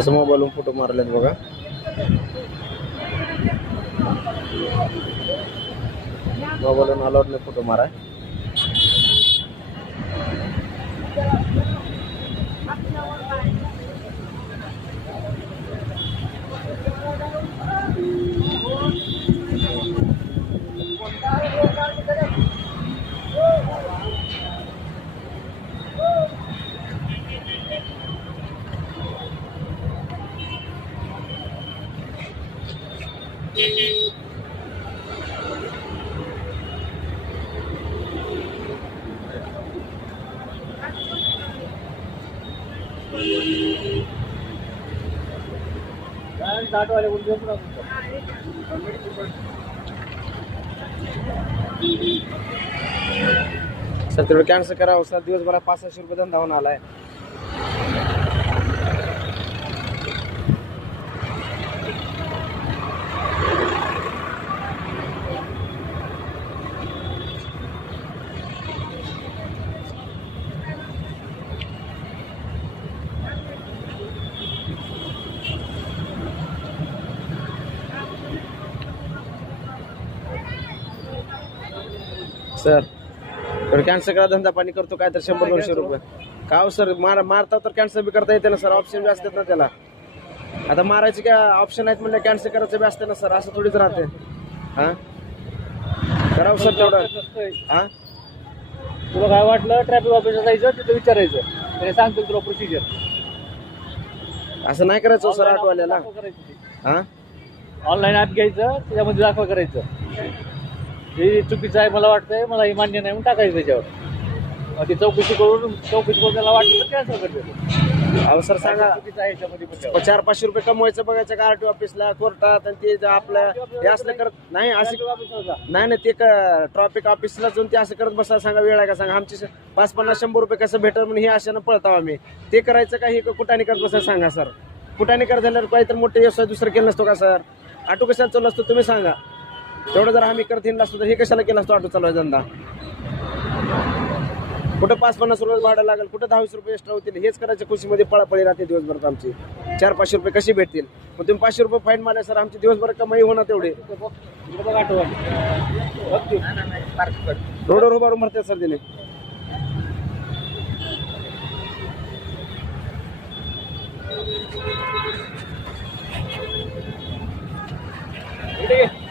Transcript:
कसं मोबाईलवरून फोटो मारलेत बघा. मोबाईलवरून अलाउड नाही फोटो माराय. सर तेवढं कॅन्सल करावं सर. दिवसभरात 500 रुपये धंदा होऊन आलाय. सर तर कॅन्सल करा. धंदा पाणी करतो काय तर 100-200 रुपये का हो सर. मारता तर कॅन्सल बी करता येते ना सर. ऑप्शन बी असतात ना त्याला. आता मारायचे काय ऑप्शन आहेत म्हणजे कॅन्सल करायचं बी असते ना सर. असं थोडीच राहते. हां करावं सर तेवढं. हां तुला काय वाटलं ट्रॅफिक ऑफिसला जायचं तिथं विचारायचं त्याने सांगतो तुला प्रोसिजर. असं नाही करायचं सर ऑटोवाल्याला. हां ऑनलाईन ॲप घ्यायचं त्याच्यामध्ये दाखवा करायचं. हे चुकीचं आहे मला वाटतंय मला हे मान्य नाही म्हणून टाकायचं त्याच्यावर. मग ती चौकशी करून त्याला वाटलं तर कॅन्सल करतो. अहो सर सांगा. चुकीचं आहे याच्यामध्ये 400-500 रुपये कमवायचं बघायचं का आरटीओ ऑफिसला कोर्टात. आणि ते आपलं हे असलं करत नाही. असं नाही ते ट्रॅफिक ऑफिसला जाऊन ते असं करत बसा. सांगा वेळ आहे का सांगा. आमची 50-50-100 रुपये कसं भेटल म्हणून हे अशानं पळताव आम्ही. ते करायचं का हे कुठाने करत बसा सांगा सर. कुठाने करत झाल्यावर काहीतरी मोठे व्यवसाय दुसरं केलं नसतो का सर. ऑटो कशाला चालू असतो तुम्ही सांगा. तेवढं जर आम्ही करत येईल असतो तर हे कशाला केलं असतो ऑटो चालवायचा धंदा. कुठं 5-50 रुपये भाडं लागेल. कुठं 10-20 रुपये एक्स्ट्रा होतील. हेच करायचं खुशीमध्ये पळापळी राहते दिवसभरात आमची. 400-500 रुपये कशी भेटतील. मग तुम्ही 500 रुपये फाईन मारले सर. आमची दिवसभर कमाई होणार तेवढे. रोडवर उभारून मरते सर तिने.